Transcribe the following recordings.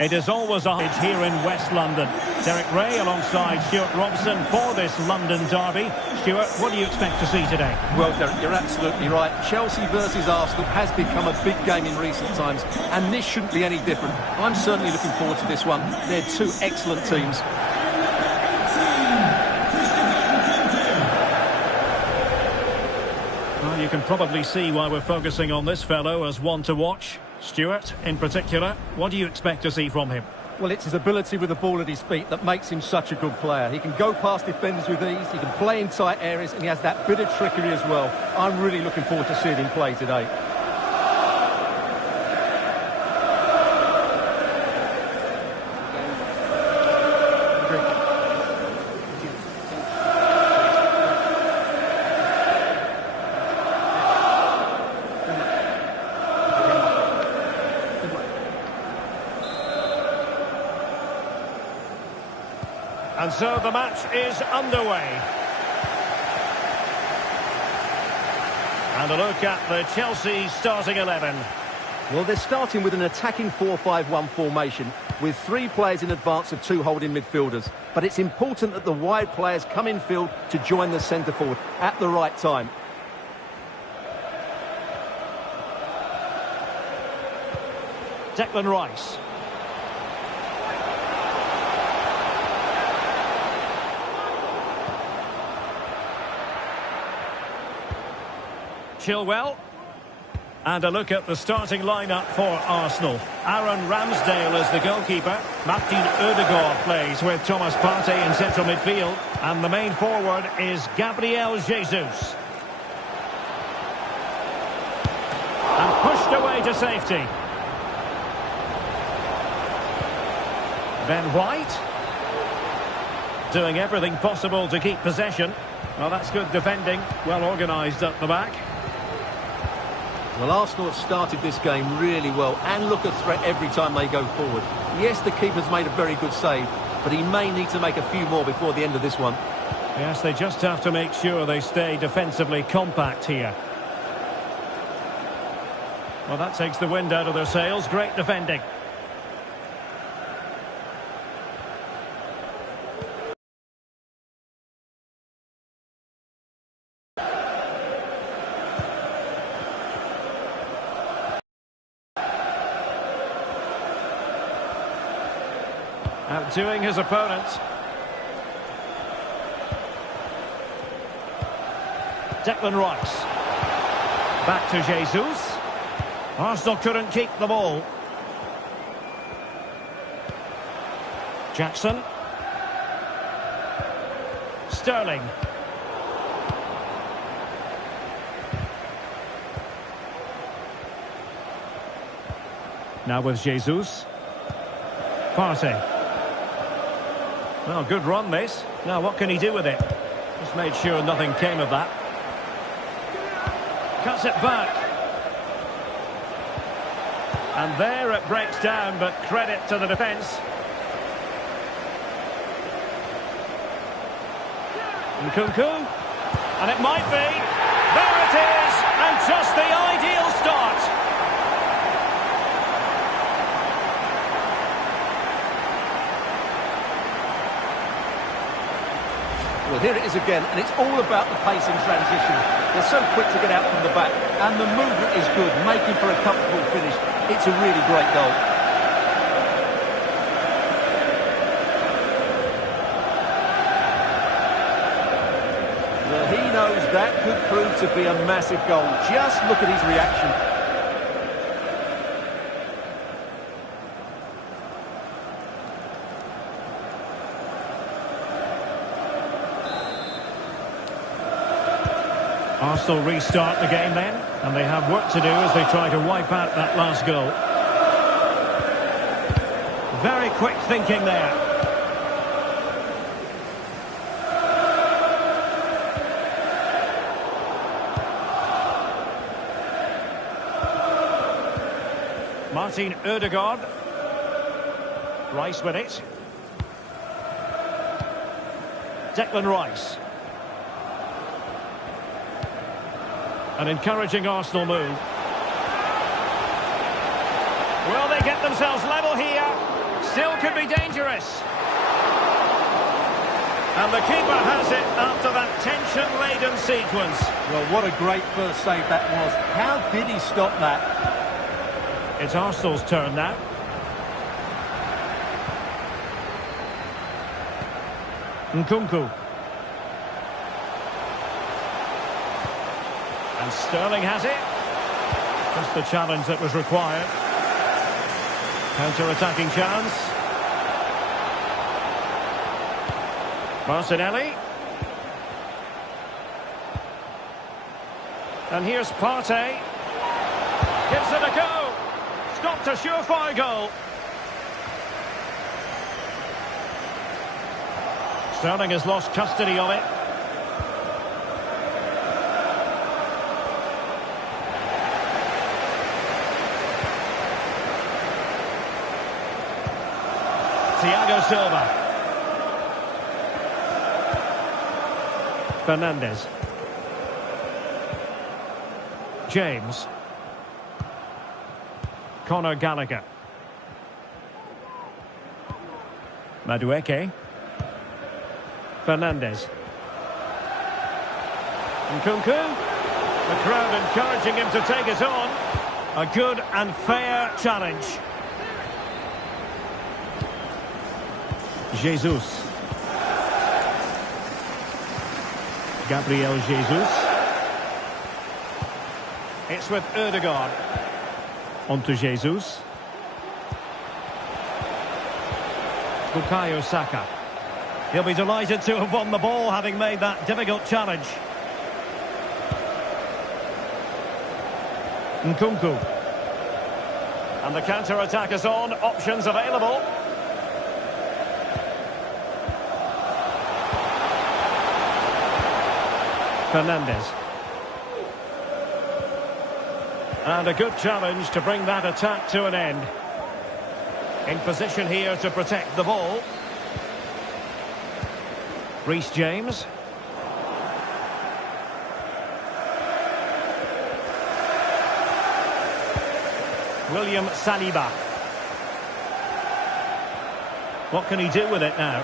It is always a pitch here in West London. Derek Ray alongside Stuart Robson for this London derby. Stuart, what do you expect to see today? Well, Derek, you're absolutely right. Chelsea versus Arsenal has become a big game in recent times, and this shouldn't be any different. I'm certainly looking forward to this one. They're two excellent teams. Well, you can probably see why we're focusing on this fellow as one to watch. Stuart, in particular, what do you expect to see from him? Well, it's his ability with the ball at his feet that makes him such a good player. He can go past defenders with ease, he can play in tight areas, and he has that bit of trickery as well. I'm really looking forward to seeing him play today. And so the match is underway. And a look at the Chelsea starting 11. Well, they're starting with an attacking 4-5-1 formation with 3 players in advance of 2 holding midfielders. But it's important that the wide players come in field to join the centre forward at the right time. Declan Rice. Chilwell. And a look at the starting lineup for Arsenal. Aaron Ramsdale is the goalkeeper. Martin Odegaard plays with Thomas Partey in central midfield. And the main forward is Gabriel Jesus. And pushed away to safety. Ben White. Doing everything possible to keep possession. Well, that's good defending. Well organised at the back. Well, Arsenal have started this game really well and look a threat every time they go forward. Yes, the keeper's made a very good save, but he may need to make a few more before the end of this one. Yes, they just have to make sure they stay defensively compact here. Well, that takes the wind out of their sails. Great defending. Outdoing his opponent. Declan Rice. Back to Jesus. Arsenal couldn't keep the ball. Jackson. Sterling. Now with Jesus. Partey. Well, good run this. Now what can he do with it? Just made sure nothing came of that. Cuts it back. And there it breaks down, but credit to the defence. Nkunku. And it might be. There it is! And just the ideal start. Well, here it is again, and it's all about the pace in transition. They're so quick to get out from the back, and the movement is good, making for a comfortable finish. It's a really great goal. Well, he knows that could prove to be a massive goal. Just look at his reaction. Arsenal restart the game then, and they have work to do as they try to wipe out that last goal. Very quick thinking there. Martin Odegaard. Rice with it. Declan Rice. An encouraging Arsenal move. Will they get themselves level here? still could be dangerous. And the keeper has it after that tension-laden sequence. Well, what a great first save that was. How did he stop that? It's Arsenal's turn now. Nkunku. And Sterling has it. Just the challenge that was required. Counter-attacking chance. Martinelli. And here's Partey. Gives it a go. Stopped a surefire goal. Sterling has lost custody of it. Thiago Silva. Fernandes. James. Conor Gallagher. Madueke. Fernandes. Nkunku. The crowd encouraging him to take it on. A good and fair challenge. Jesus. Gabriel Jesus. It's with Ødegaard. On to Jesus. Bukayo Saka. He'll be delighted to have won the ball, having made that difficult challenge. Nkunku. And the counter-attack is on. Options available. Fernandes. And a good challenge to bring that attack to an end. In position here to protect the ball. Reece James. William Saliba. What can he do with it now?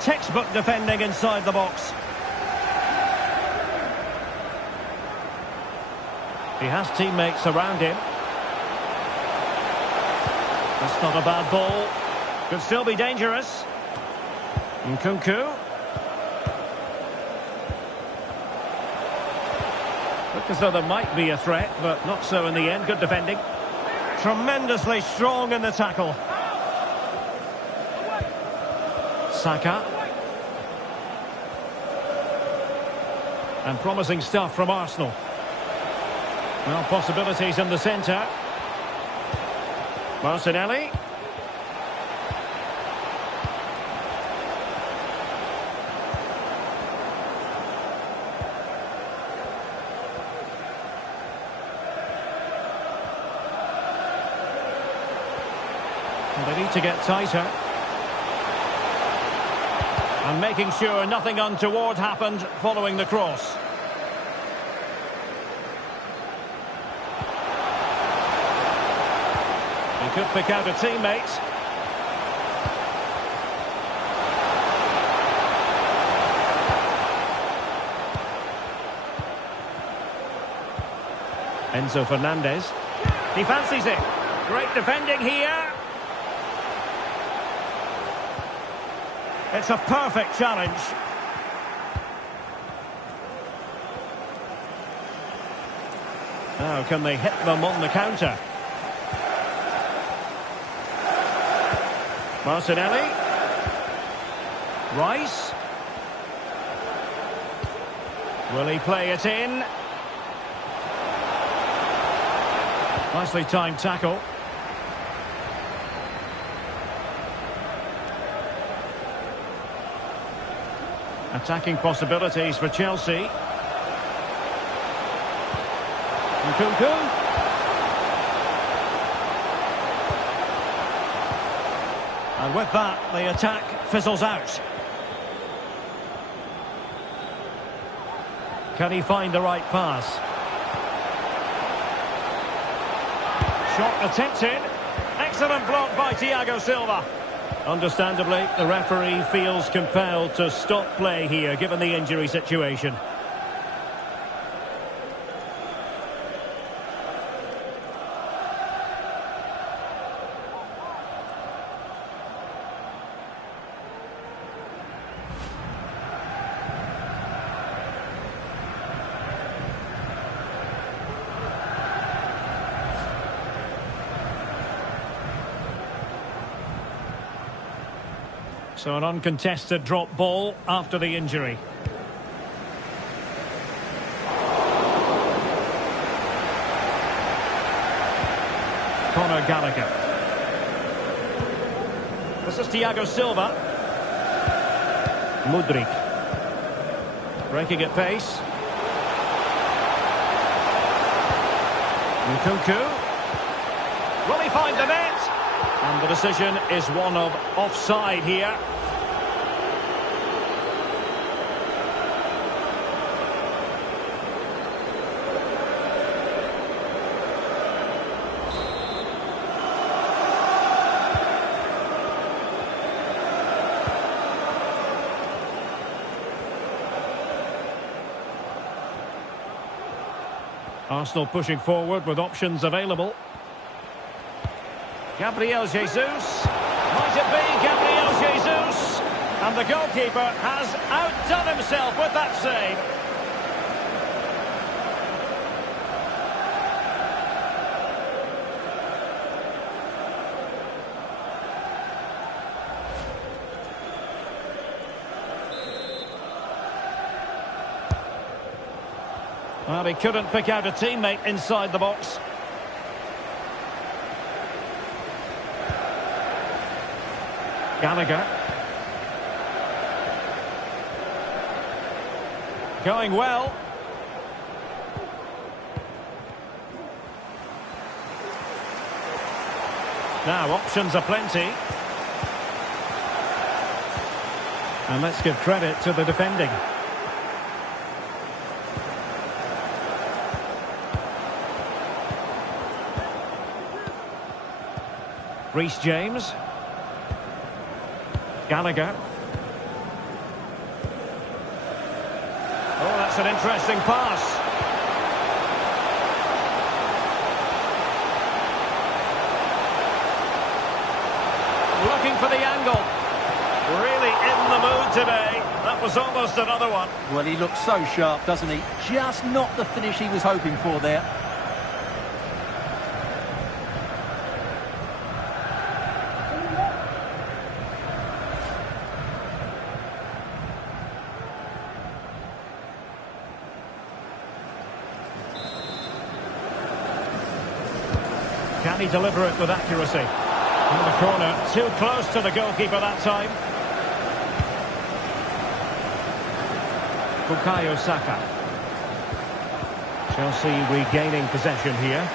Textbook defending inside the box. He has teammates around him. That's not a bad ball. Could still be dangerous. Nkunku. Looked as though there might be a threat, but not so in the end. Good defending. Tremendously strong in the tackle. Saka. And promising stuff from Arsenal. Well, possibilities in the centre. Martinelli. Well, they need to get tighter. And making sure nothing untoward happened following the cross. He could pick out a teammate. Enzo Fernandez. He fancies it. Great defending here. It's a perfect challenge. Now can they hit them on the counter? Martinelli. Rice. Will he play it in? Nicely timed tackle. Attacking possibilities for Chelsea. Nkunku. And with that, the attack fizzles out. Can he find the right pass? Shot attempted. Excellent block by Thiago Silva. Understandably, the referee feels compelled to stop play here, given the injury situation. So an uncontested drop ball after the injury. Conor Gallagher. This is Thiago Silva. Mudryk. Breaking at pace. Nkunku. Will he find the net? And the decision is one of offside here. Arsenal pushing forward with options available. Gabriel Jesus. Might it be Gabriel Jesus? And the goalkeeper has outdone himself with that save. Well, he couldn't pick out a teammate inside the box. Gallagher. Going well. Now, options are plenty. And let's give credit to the defending. Reece James. Gallagher. Oh, that's an interesting pass. Looking for the angle. Really in the mood today. That was almost another one. Well, he looks so sharp, doesn't he? Just not the finish he was hoping for there. Can he deliver it with accuracy? In the corner, too close to the goalkeeper that time. Bukayo Saka. Chelsea regaining possession here.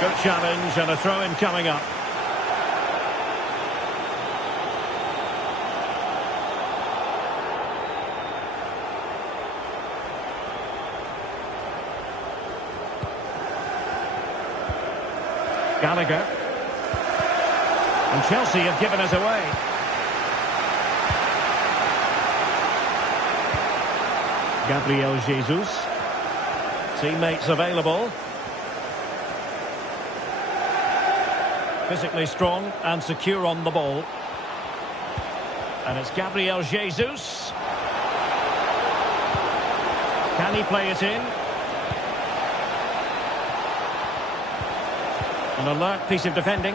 Good challenge and a throw-in coming up. Gallagher. And Chelsea have given us away. Gabriel Jesus. Teammates available. Physically strong and secure on the ball. And it's Gabriel Jesus. Can he play it in? An alert piece of defending.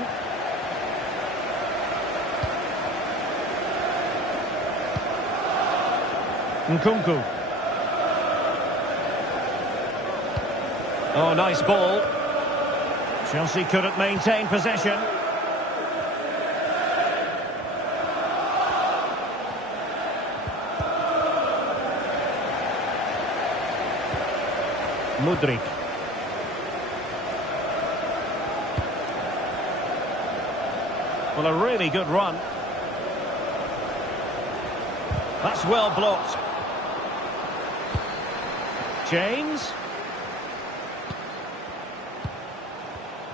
Nkunku. Oh, nice ball. Chelsea couldn't maintain possession. Mudryk. Well, a really good run. That's well blocked. James.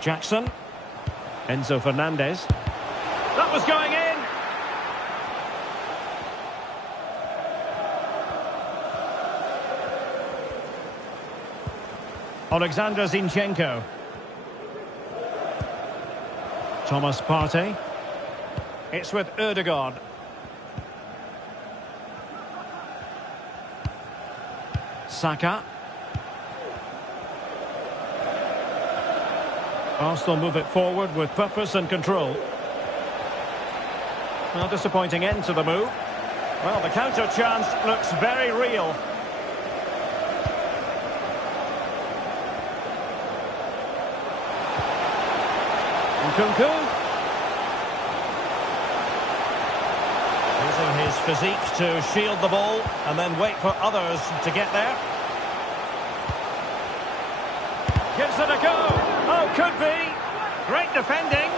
Jackson. Enzo Fernandez. That was going in. Alexander Zinchenko. Thomas Partey. It's with Ødegaard. Saka. Arsenal move it forward with purpose and control. Well, disappointing end to the move. Well, the counter chance looks very real. Nkunku. Using his physique to shield the ball and then wait for others to get there. Gives it a go. Oh, could be. Great defending.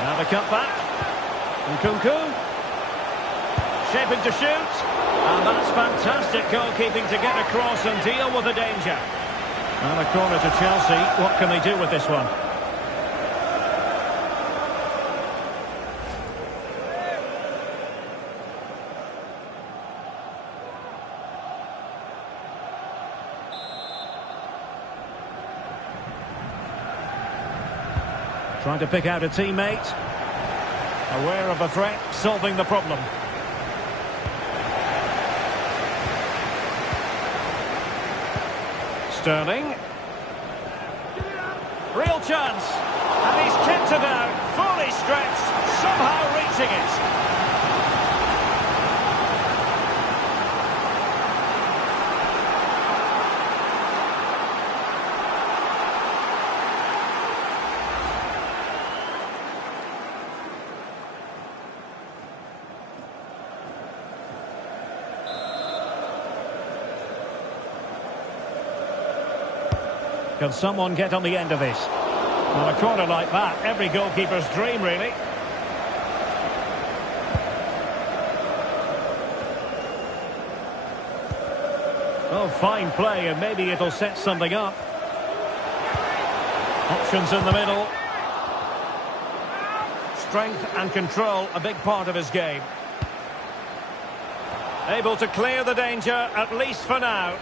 Now the cutback. Nkunku. Shaping to shoot. And that's fantastic goalkeeping to get across and deal with the danger. And a corner to Chelsea. What can they do with this one? Trying to pick out a teammate. Aware of the threat, solving the problem. Sterling. Real chance. And he's kept it out. Fully stretched. Somehow reaching it. Can someone get on the end of this? On a corner like that, every goalkeeper's dream, really. Oh, fine play, and maybe it'll set something up. Options in the middle. Strength and control, a big part of his game. Able to clear the danger, at least for now.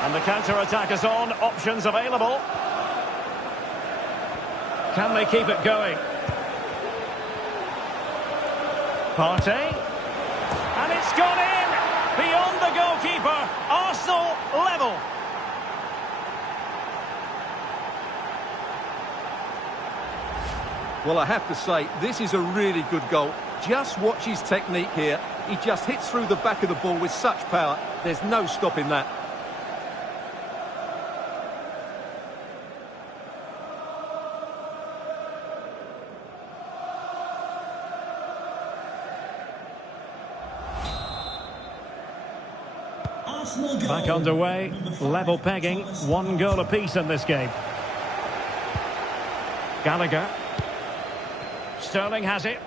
And the counter-attack is on, options available. Can they keep it going? Partey. And it's gone in! Beyond the goalkeeper, Arsenal level. Well, I have to say, this is a really good goal. Just watch his technique here. He just hits through the back of the ball with such power. There's no stopping that. Back underway, level pegging, 1 goal apiece in this game. Gallagher. Sterling has it.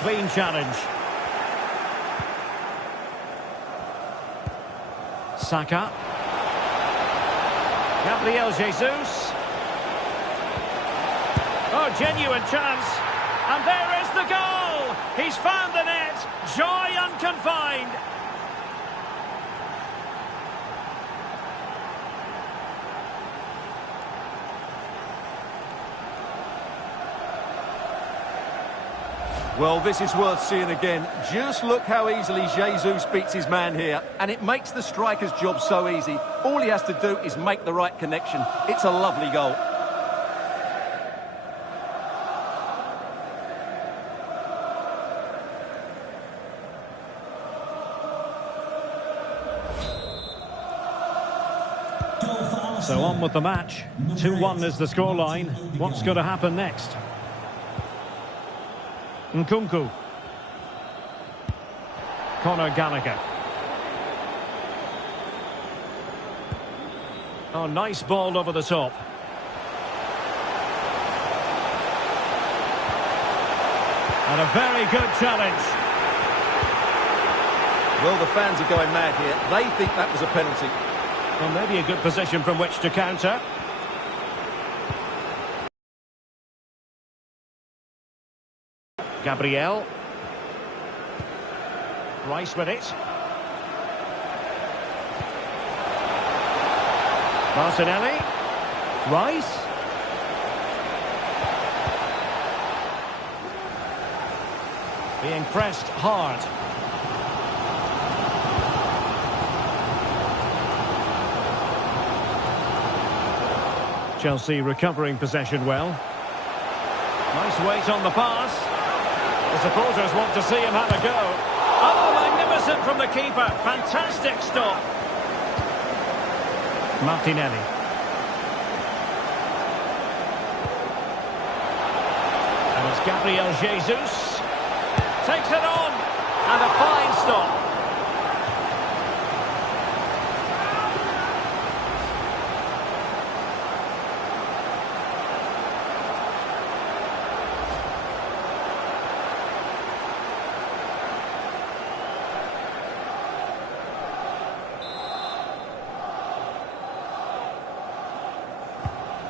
Clean challenge. Saka. Gabriel Jesus. Oh, genuine chance. And there is the goal! He's found the net. Joy unconfined. Well, this is worth seeing again. Just look how easily Jesus beats his man here. And it makes the striker's job so easy. All he has to do is make the right connection. It's a lovely goal. So on with the match. 2-1 is the scoreline. What's going to happen next? Nkunku. Conor Gallagher. Oh, nice ball over the top. And a very good challenge. Well, the fans are going mad here. They think that was a penalty. Well, maybe a good position from which to counter. Gabriel. Rice with it. Martinelli. Rice. Being pressed hard. Chelsea recovering possession well. Nice weight on the pass. The supporters want to see him have a go. Oh, magnificent from the keeper. Fantastic stop. Martinelli. And it's Gabriel Jesus. Takes it on. And a fine stop.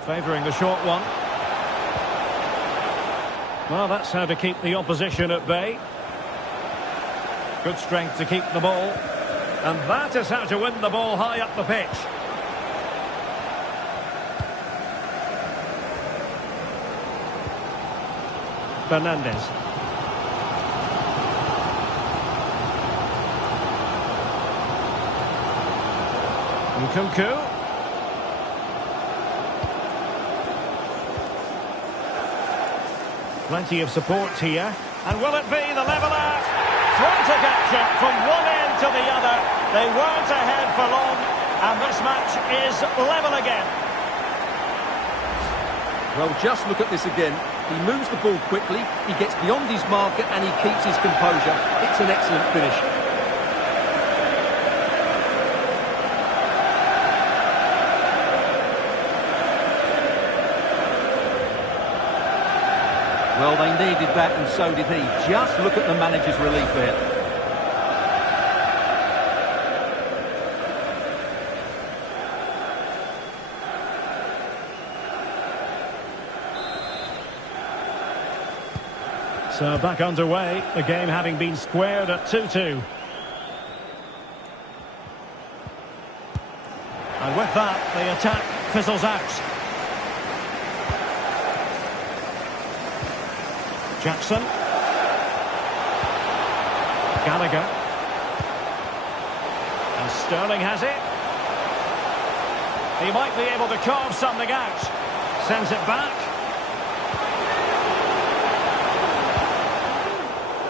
Favouring the short one. Well, that's how to keep the opposition at bay. Good strength to keep the ball. And that is how to win the ball high up the pitch. Fernandes. Nkunku. Plenty of support here. And will it be the leveller? Frantic action from one end to the other. They weren't ahead for long. And this match is level again. Well, just look at this again. He moves the ball quickly, he gets beyond his marker and he keeps his composure. It's an excellent finish. Well, they needed that and so did he. Just look at the manager's relief there. So back underway, the game having been squared at 2-2. And with that, the attack fizzles out. Jackson. Gallagher. And Sterling has it. He might be able to carve something out. Sends it back.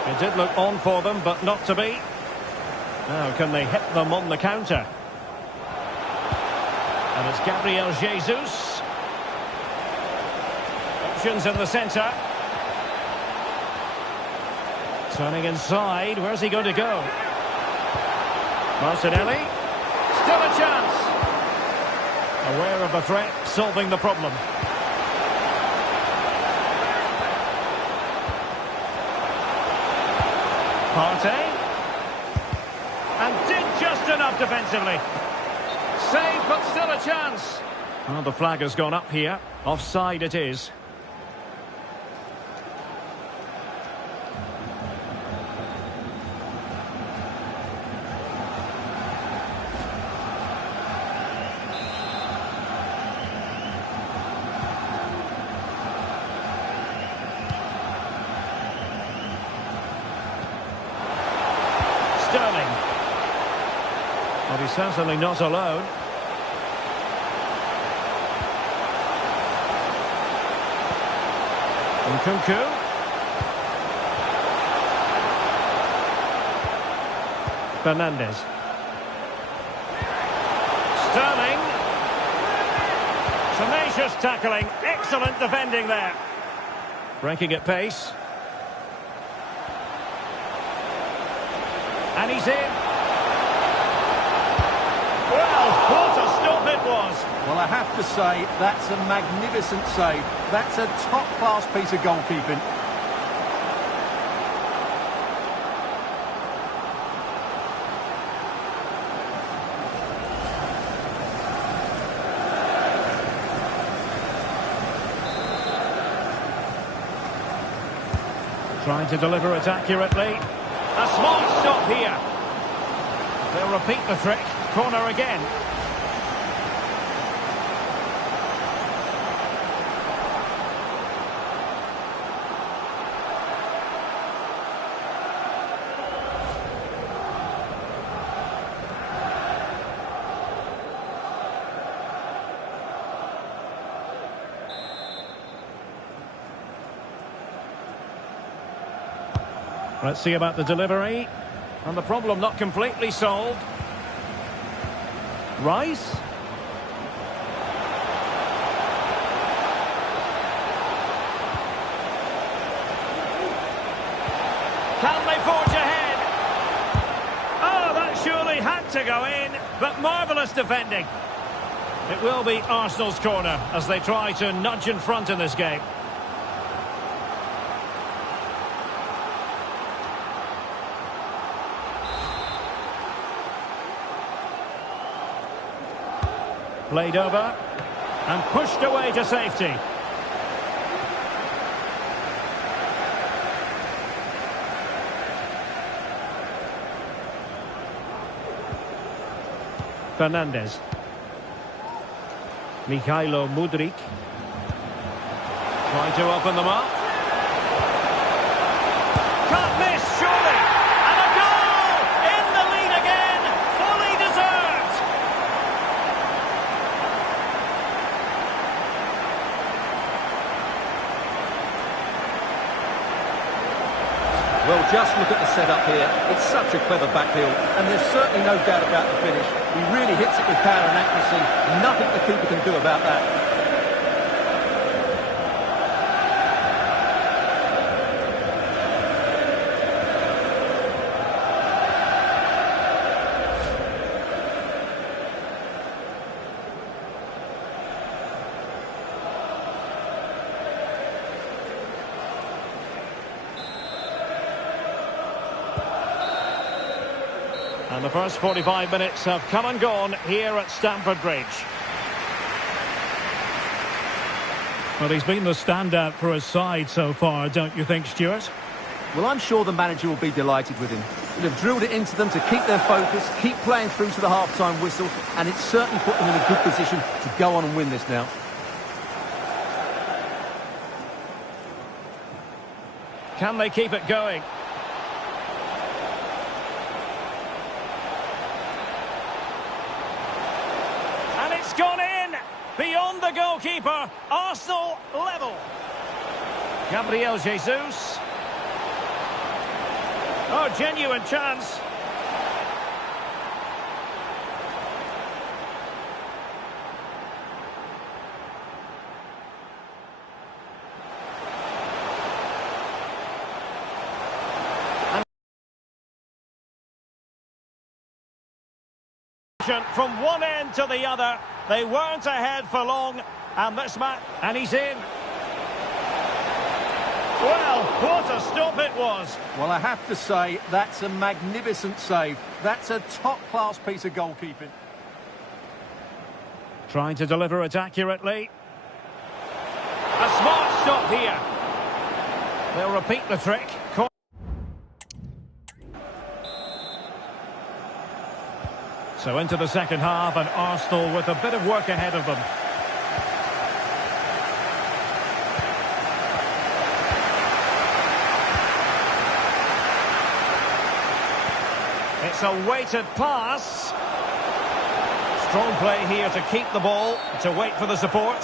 It did look on for them, but not to be. Now, can they hit them on the counter? And it's Gabriel Jesus. Options in the centre. Turning inside, where's he going to go? Martinelli, still a chance. Aware of the threat, solving the problem. Partey. And did just enough defensively. Save, but still a chance. Well, the flag has gone up here. Offside it is. Sterling. Well, he's certainly not alone. Nkunku. Fernandes. Sterling. Tenacious tackling. Excellent defending there. Breaking at pace. And he's in. Well, what a stop it was. Well, I have to say, that's a magnificent save. That's a top-class piece of goalkeeping. Trying to deliver it accurately. A small stop here. They'll repeat the trick. Corner again. Let's see about the delivery. And the problem not completely solved. Rice. Can they forge ahead? Oh, that surely had to go in, but marvellous defending. It will be Arsenal's corner as they try to nudge in front in this game. Played over and pushed away to safety. Fernandes. Mikhailo Mudryk. Trying to open them up. Can't miss, surely. And a goal! In the lead again. Fully deserved. Well, just look at the setup here. It's such a clever back heel, and there's certainly no doubt about the finish. He really hits it with power and accuracy. Nothing the keeper can do about that. And the first 45 minutes have come and gone here at Stamford Bridge. Well, he's been the standout for his side so far, don't you think, Stuart? Well, I'm sure the manager will be delighted with him. He'll have drilled it into them to keep their focus, keep playing through to the half-time whistle, and it's certainly put them in a good position to go on and win this now. Can they keep it going? Gone in, beyond the goalkeeper. Arsenal level. Gabriel Jesus. Oh, genuine chance. From one end to the other, they weren't ahead for long, and this match, and he's in. Well, what a stop it was. Well, I have to say, that's a magnificent save. That's a top-class piece of goalkeeping. Trying to deliver it accurately. A smart stop here. They'll repeat the trick. So into the second half, and Arsenal with a bit of work ahead of them. It's a weighted pass. Strong play here to keep the ball, to wait for the support.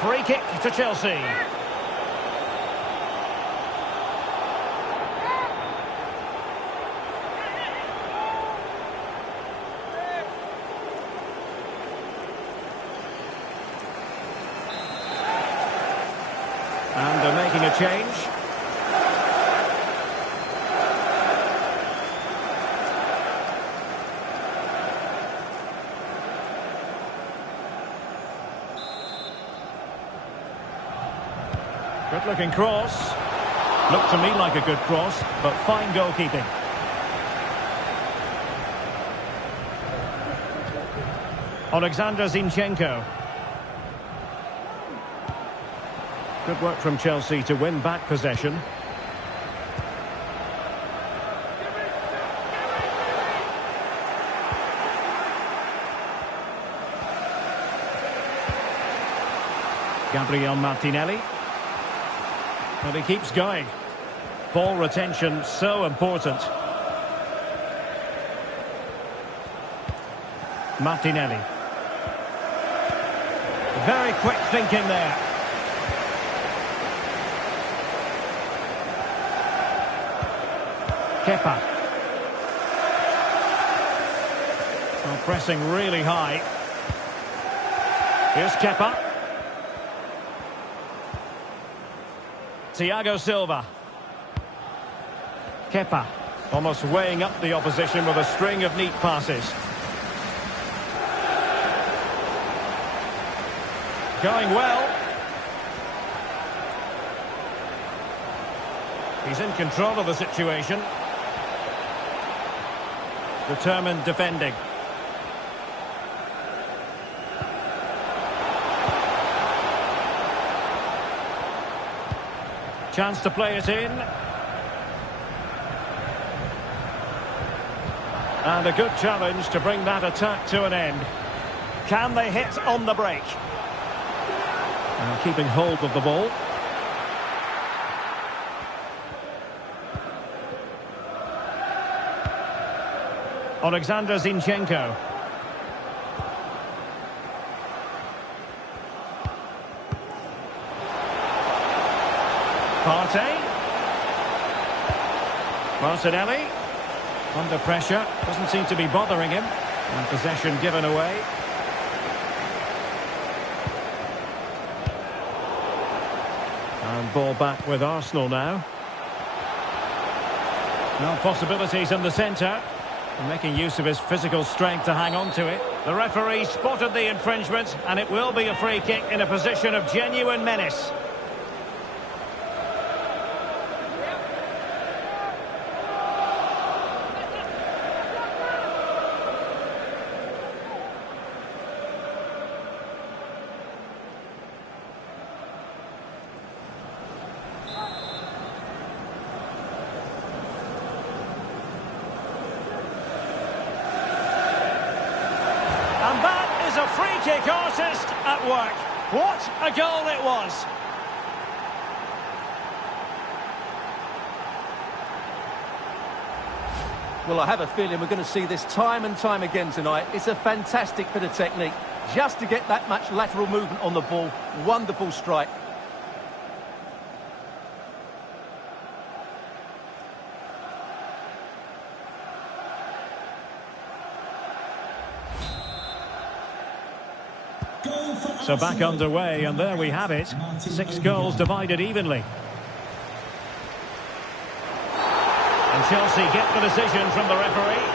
Free kick to Chelsea. And they're making a change. Good looking cross. Looked to me like a good cross, but fine goalkeeping. Alexander Zinchenko. Good work from Chelsea to win back possession. Gabriel Martinelli. But he keeps going. Ball retention so important. Martinelli. Very quick thinking there. Kepa. Oh, pressing really high. Here's Kepa. Thiago Silva. Kepa. Almost weighing up the opposition with a string of neat passes. Going well. He's in control of the situation. Determined defending. Chance to play it in. And a good challenge to bring that attack to an end. Can they hit on the break? Keeping hold of the ball. Alexander Zinchenko. Partey. Martinelli. Under pressure. Doesn't seem to be bothering him. And possession given away. And ball back with Arsenal now. Now possibilities in the centre. Making use of his physical strength to hang on to it. The referee spotted the infringement, and it will be a free kick in a position of genuine menace. And that is a free kick artist at work. What a goal it was. Well, I have a feeling we're going to see this time and time again tonight. It's a fantastic bit of technique. Just to get that much lateral movement on the ball. Wonderful strike. So back underway, and there we have it. 6 goals divided evenly. And Chelsea get the decision from the referee.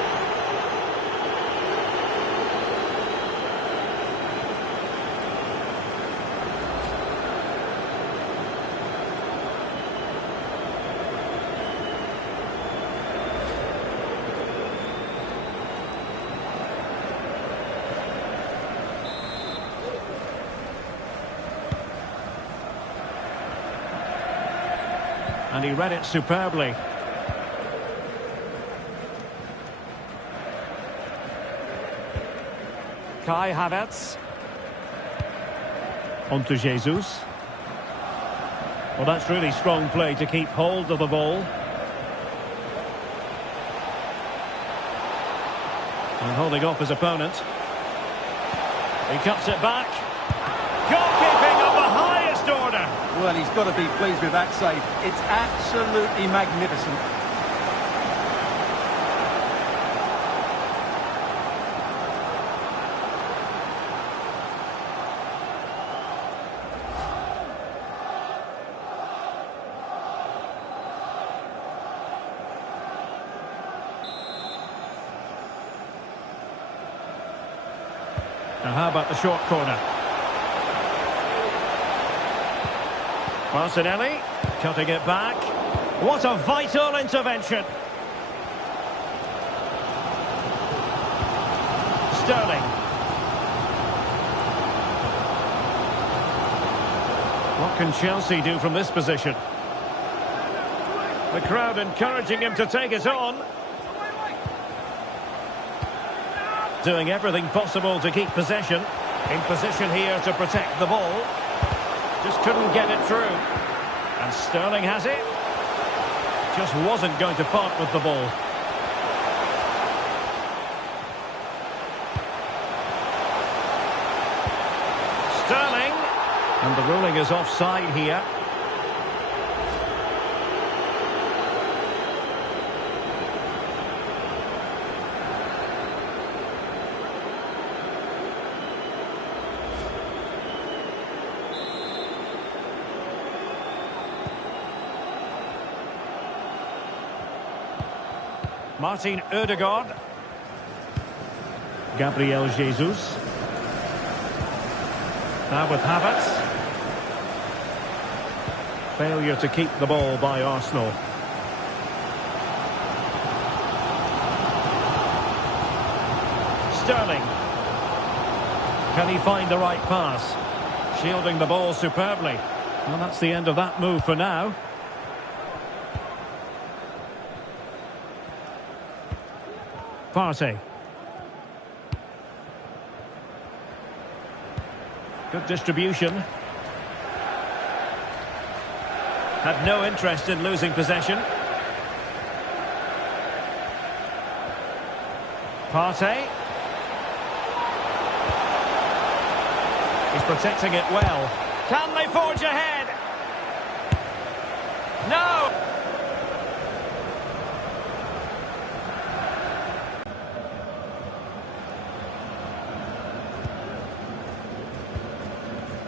And he read it superbly. Kai Havertz. On to Jesus. Well, that's really strong play to keep hold of the ball. And holding off his opponent. He cuts it back. Goalkeeping of the highest order. Well, he's got to be pleased with that save. It's absolutely magnificent. Now how about the short corner? Martinelli cutting it back. What a vital intervention. Sterling. What can Chelsea do from this position? The crowd encouraging him to take it on. Doing everything possible to keep possession. In position here to protect the ball. Just couldn't get it through. And Sterling has it. Just wasn't going to part with the ball. Sterling. And the ruling is offside here. Martin Ødegaard. Gabriel Jesus. Now with Havertz. Failure to keep the ball by Arsenal. Sterling. Can he find the right pass? Shielding the ball superbly. Well, that's the end of that move for now. Partey. Good distribution. Had no interest in losing possession. Partey. He's protecting it well. Can they forge ahead? No!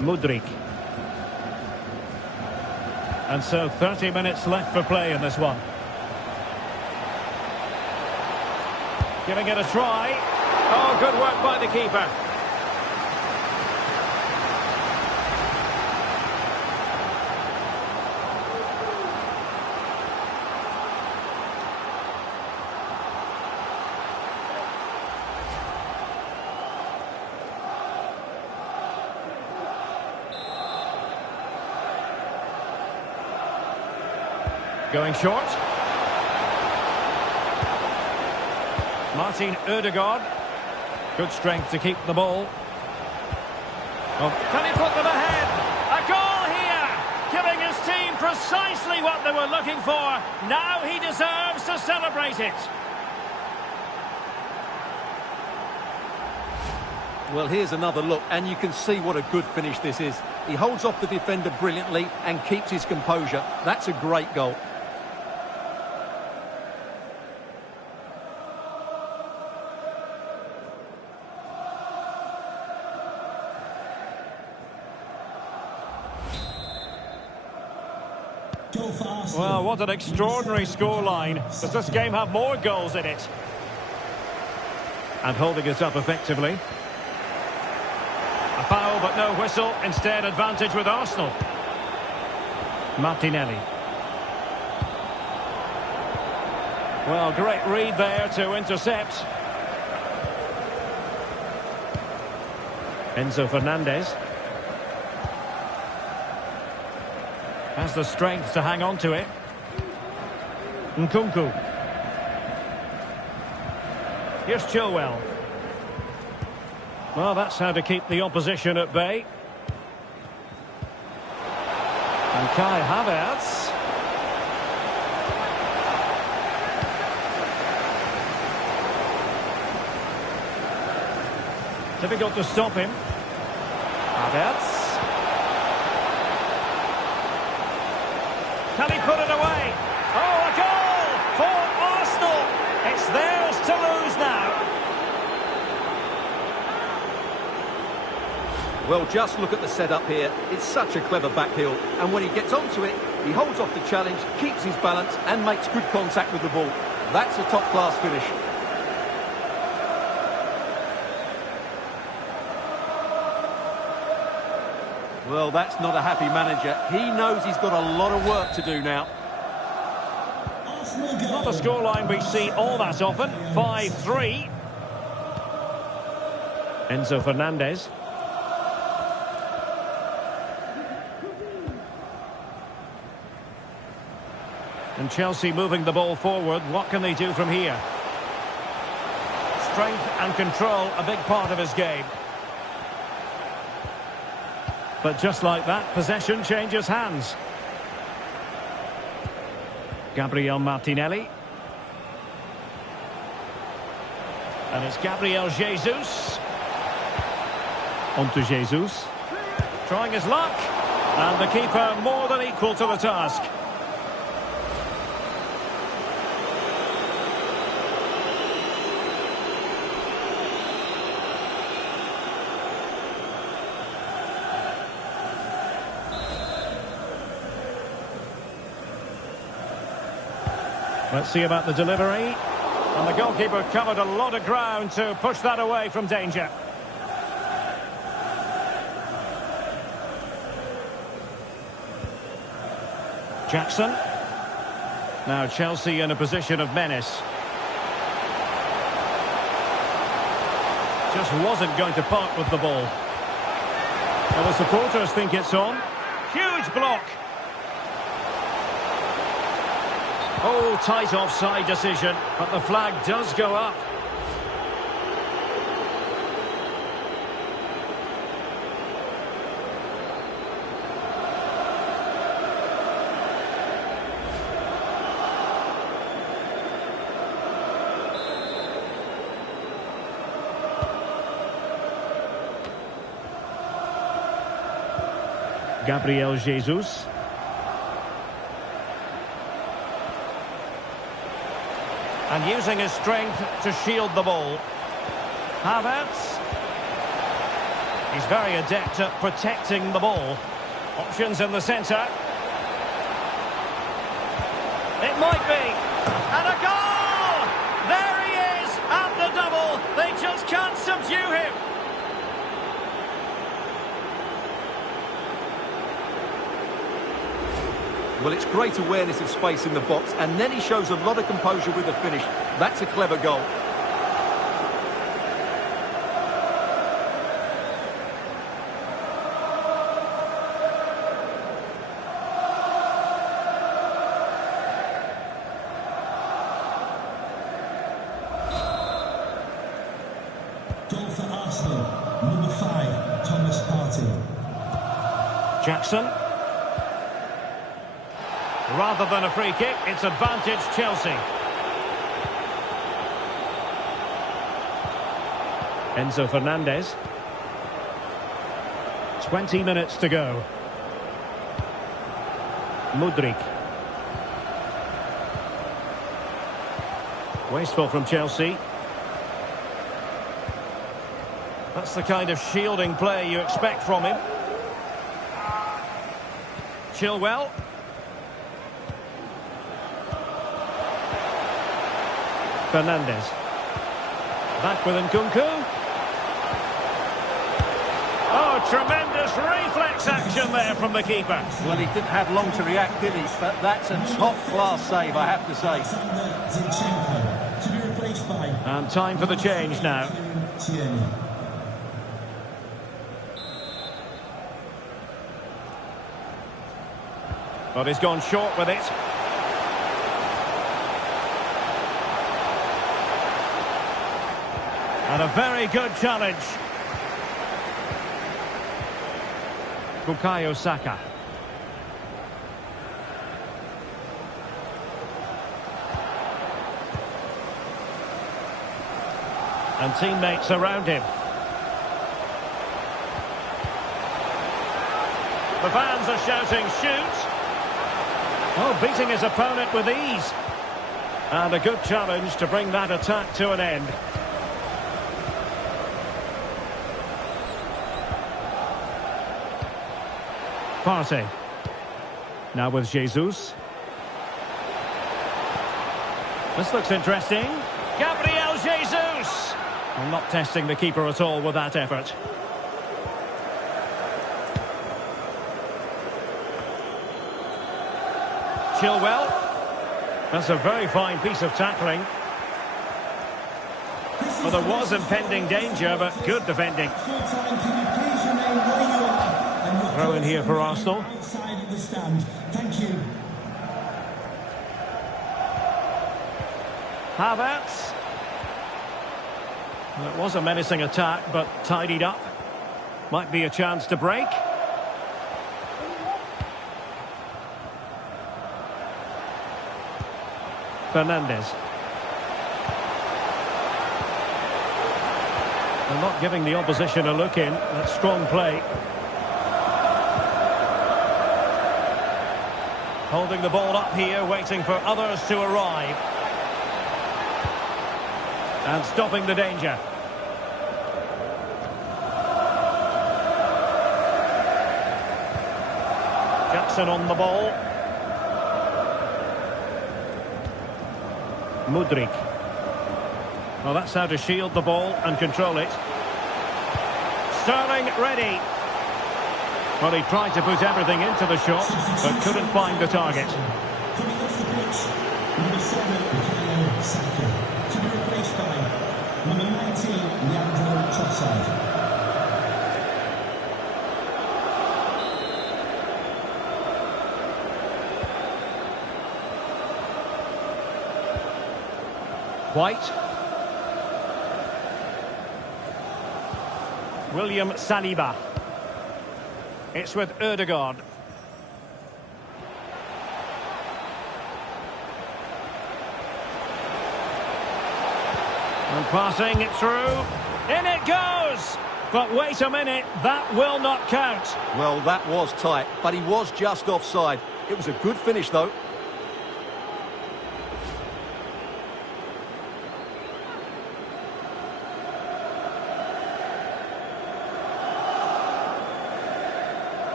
Mudryk. And so 30 minutes left for play in this one. Giving it a try. Oh, good work by the keeper. Going short. Martin Ødegaard. Good strength to keep the ball. Oh. Can he put them ahead? A goal here! Giving his team precisely what they were looking for. Now he deserves to celebrate it. Well, here's another look, and you can see what a good finish this is. He holds off the defender brilliantly and keeps his composure. That's a great goal. Well, what an extraordinary scoreline. Does this game have more goals in it? And holding it up effectively. A foul, but no whistle. Instead, advantage with Arsenal. Martinelli. Well, great read there to intercept. Enzo Fernandez. Has the strength to hang on to it. Nkunku. Here's Chilwell. Well, that's how to keep the opposition at bay. And Kai Havertz. Difficult to stop him. Havertz. Can he put it away? Oh, a goal for Arsenal. It's theirs to lose now. Well, just look at the setup here. It's such a clever backheel. And when he gets onto it, he holds off the challenge, keeps his balance and makes good contact with the ball. That's a top-class finish. Well, that's not a happy manager. He knows he's got a lot of work to do now. Not a scoreline we see all that often. 5-3. Enzo Fernandez. And Chelsea moving the ball forward. What can they do from here? Strength and control, a big part of his game. But just like that, possession changes hands. Gabriel Martinelli. And it's Gabriel Jesus. On to Jesus. Trying his luck. And the keeper more than equal to the task. Let's see about the delivery. And the goalkeeper covered a lot of ground to push that away from danger. Jackson. Now Chelsea in a position of menace. Just wasn't going to part with the ball. Well, the supporters think it's on. Huge block. Oh, tight offside decision, but the flag does go up. Gabriel Jesus. And using his strength to shield the ball. Havertz. He's very adept at protecting the ball. Options in the centre. It might be. And a goal! There he is at the double. They just can't subdue him. Well, it's great awareness of space in the box, and then he shows a lot of composure with the finish. That's a clever goal. Goal for Arsenal, number 5, Thomas Partey. Jackson. Rather than a free kick, it's advantage Chelsea. Enzo Fernandez. 20 minutes to go. Mudryk. Wasteful from Chelsea. That's the kind of shielding play you expect from him. Chilwell. Fernandez. Back with Nkunku. Oh, tremendous reflex action there from the keeper. Well, he didn't have long to react, did he? But that's a top-class save, I have to say. Zinchenko, to be replaced by... And time for the change now. Tierney. But he's gone short with it. And a very good challenge. Bukayo Saka. And teammates around him. The fans are shouting, shoot! Oh, beating his opponent with ease. And a good challenge to bring that attack to an end. Partey. Now with Jesus. This looks interesting. Gabriel Jesus! Well, not testing the keeper at all with that effort. Chilwell. That's a very fine piece of tackling. Well, there was impending danger, but good defending. Throw in here for Arsenal. Outside of the stand. Thank you. Havertz. Well, it was a menacing attack, but tidied up. Might be a chance to break. Fernandez. They're not giving the opposition a look in. That's strong play. Holding the ball up here, waiting for others to arrive. And stopping the danger. Jackson on the ball. Mudryk. Well, that's how to shield the ball and control it. Sterling ready. Well, he tried to put everything into the shot, but couldn't find the target. Coming off the pitch, number 7, Bukayo Saka. To be replaced by number 19, Leandro Trossard. White. William Saliba. It's with Ødegaard. And passing it through. In it goes! But wait a minute, that will not count. Well, that was tight, but he was just offside. It was a good finish, though.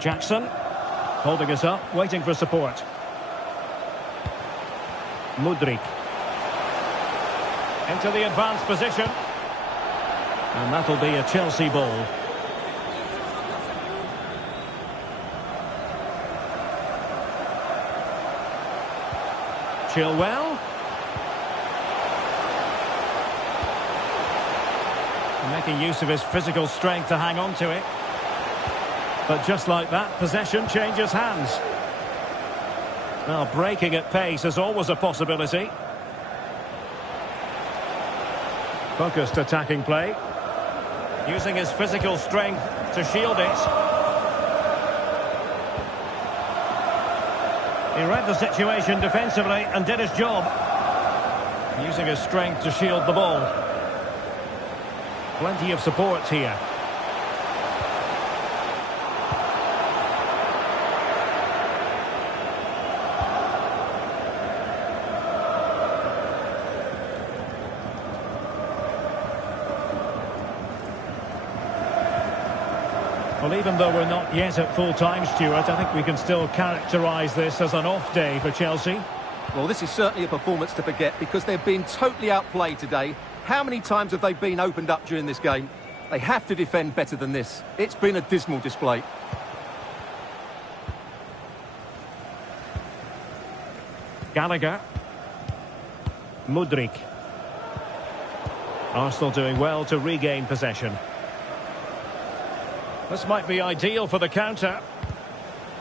Jackson, holding us up, waiting for support. Mudryk. Into the advanced position. And that'll be a Chelsea ball. Chilwell. Making use of his physical strength to hang on to it. But just like that, possession changes hands. Well, breaking at pace is always a possibility. Focused attacking play. Using his physical strength to shield it. He read the situation defensively and did his job. Using his strength to shield the ball. Plenty of support here. Well, even though we're not yet at full time, Stuart, I think we can still characterise this as an off day for Chelsea. Well, this is certainly a performance to forget because they've been totally outplayed today. How many times have they been opened up during this game? They have to defend better than this. It's been a dismal display. Gallagher. Mudryk. Arsenal doing well to regain possession. This might be ideal for the counter.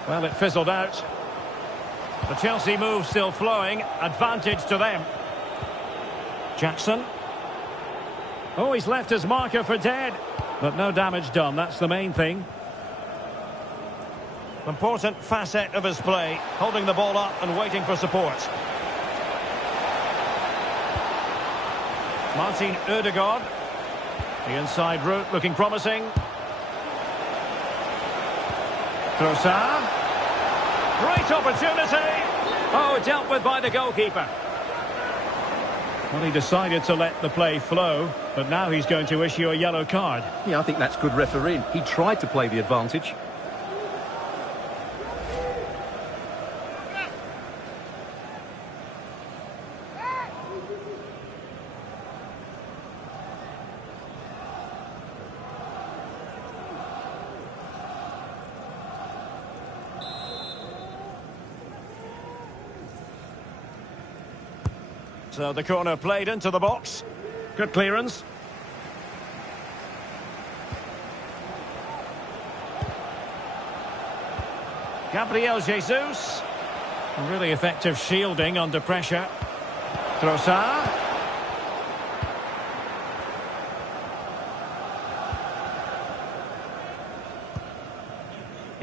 Well, it fizzled out. The Chelsea move still flowing. Advantage to them. Jackson. Oh, he's left his marker for dead. But no damage done, that's the main thing. Important facet of his play. Holding the ball up and waiting for support. Martin Ødegaard. The inside route looking promising. Trossard. Great opportunity. Oh, dealt with by the goalkeeper. Well, he decided to let the play flow, but now he's going to issue a yellow card. Yeah, I think that's good refereeing. He tried to play the advantage. So the corner played into the box. Good clearance. Gabriel Jesus. Really effective shielding under pressure. Trossard.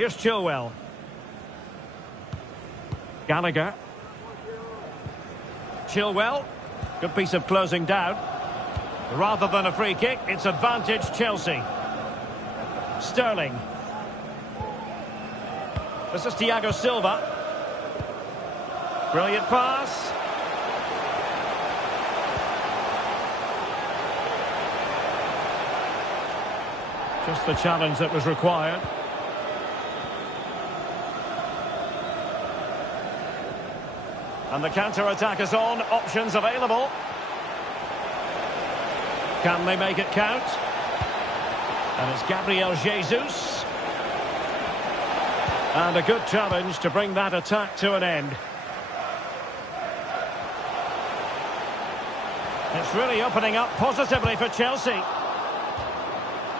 Here's Chilwell. Gallagher. Chilwell. Good piece of closing down. Rather than a free kick, it's advantage Chelsea. Sterling. This is Thiago Silva. Brilliant pass. Just the challenge that was required. And the counter-attack is on. Options available. Can they make it count? And it's Gabriel Jesus. And a good challenge to bring that attack to an end. It's really opening up positively for Chelsea.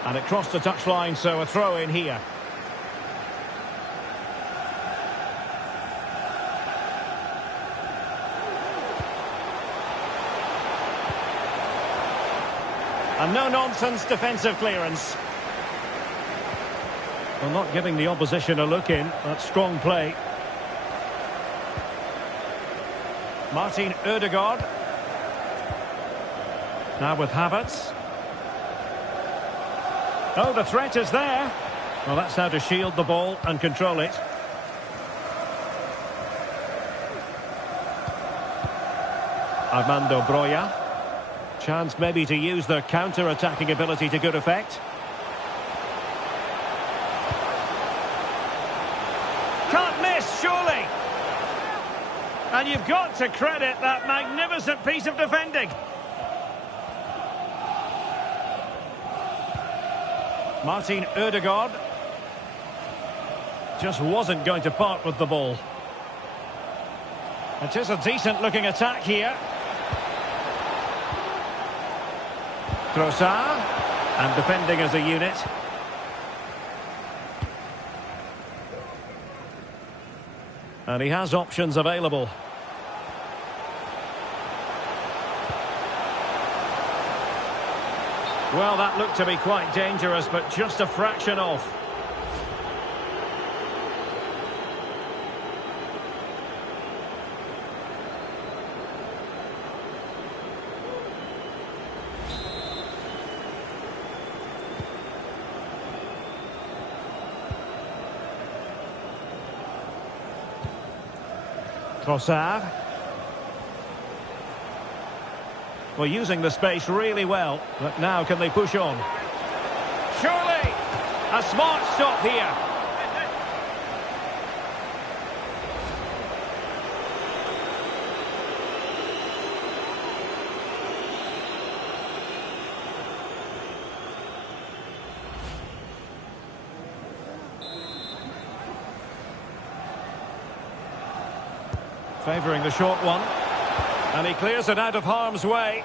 And it crossed the touchline, so a throw in here. A no-nonsense defensive clearance. Well, not giving the opposition a look in. That's strong play. Martin Ødegaard. Now with Havertz. Oh, the threat is there. Well, that's how to shield the ball and control it. Armando Broja. Chance maybe to use their counter-attacking ability to good effect. Can't miss, surely. And you've got to credit that magnificent piece of defending. Martin Ødegaard just wasn't going to part with the ball. It is a decent-looking attack here. Trossard, and defending as a unit. And he has options available. Well, that looked to be quite dangerous, but just a fraction off. Trossard. Well, using the space really well, but now can they push on? Surely! A smart stop here. Favouring the short one. And he clears it out of harm's way.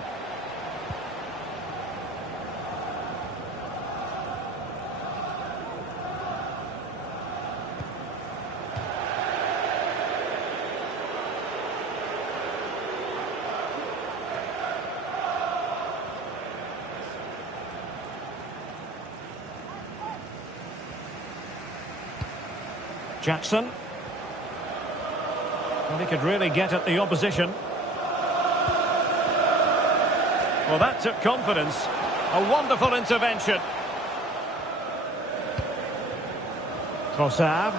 Jackson. Well, he could really get at the opposition. Well, that took confidence. A wonderful intervention. Trossard.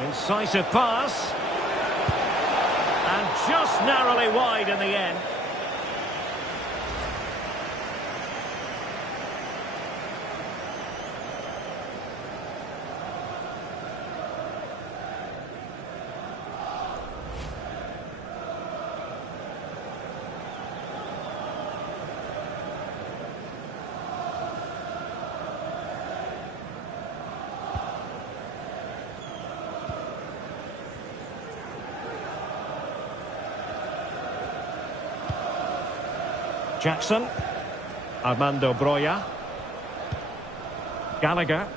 Incisive pass. And just narrowly wide in the end. Jackson. Armando Broja. Gallagher.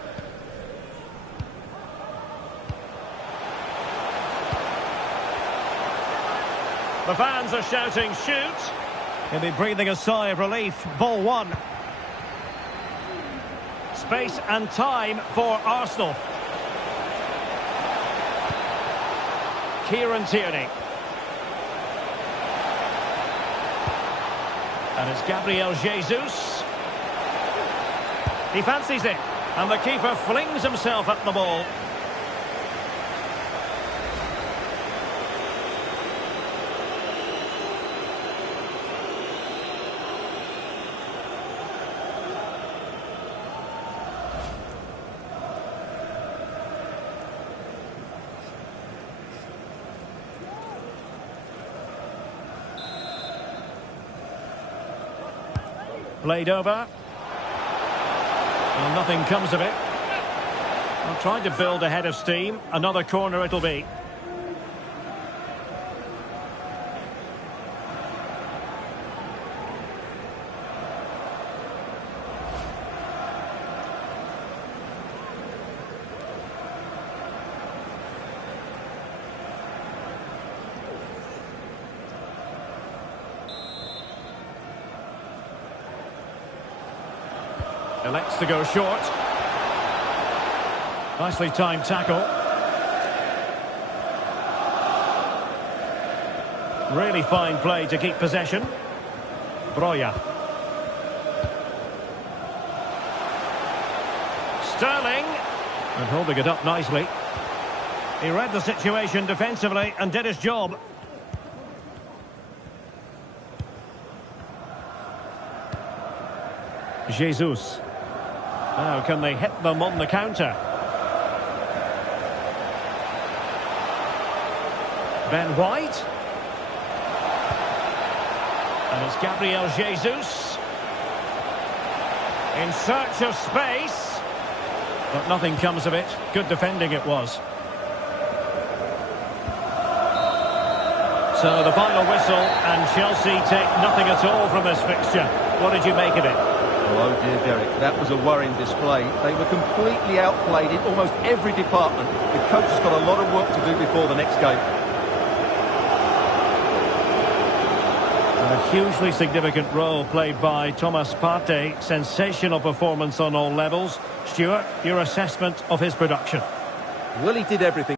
The fans are shouting, shoot! He'll be breathing a sigh of relief. Ball one. Space and time for Arsenal. Kieran Tierney. And it's Gabriel Jesus. He fancies it. And the keeper flings himself at the ball. Played over. Well, nothing comes of it. I'm trying to build a head of steam. Another corner it'll be. Elects to go short. Nicely timed tackle. Really fine play to keep possession. Broja. Sterling. And holding it up nicely. He read the situation defensively and did his job. Jesus. Now, can they hit them on the counter? Ben White. And it's Gabriel Jesus. In search of space. But nothing comes of it. Good defending it was. So the final whistle, and Chelsea take nothing at all from this fixture. What did you make of it? Oh dear, Derek, that was a worrying display. They were completely outplayed in almost every department. The coach has got a lot of work to do before the next game. And a hugely significant role played by Thomas Partey. Sensational performance on all levels. Stuart, your assessment of his production? Well, he did everything.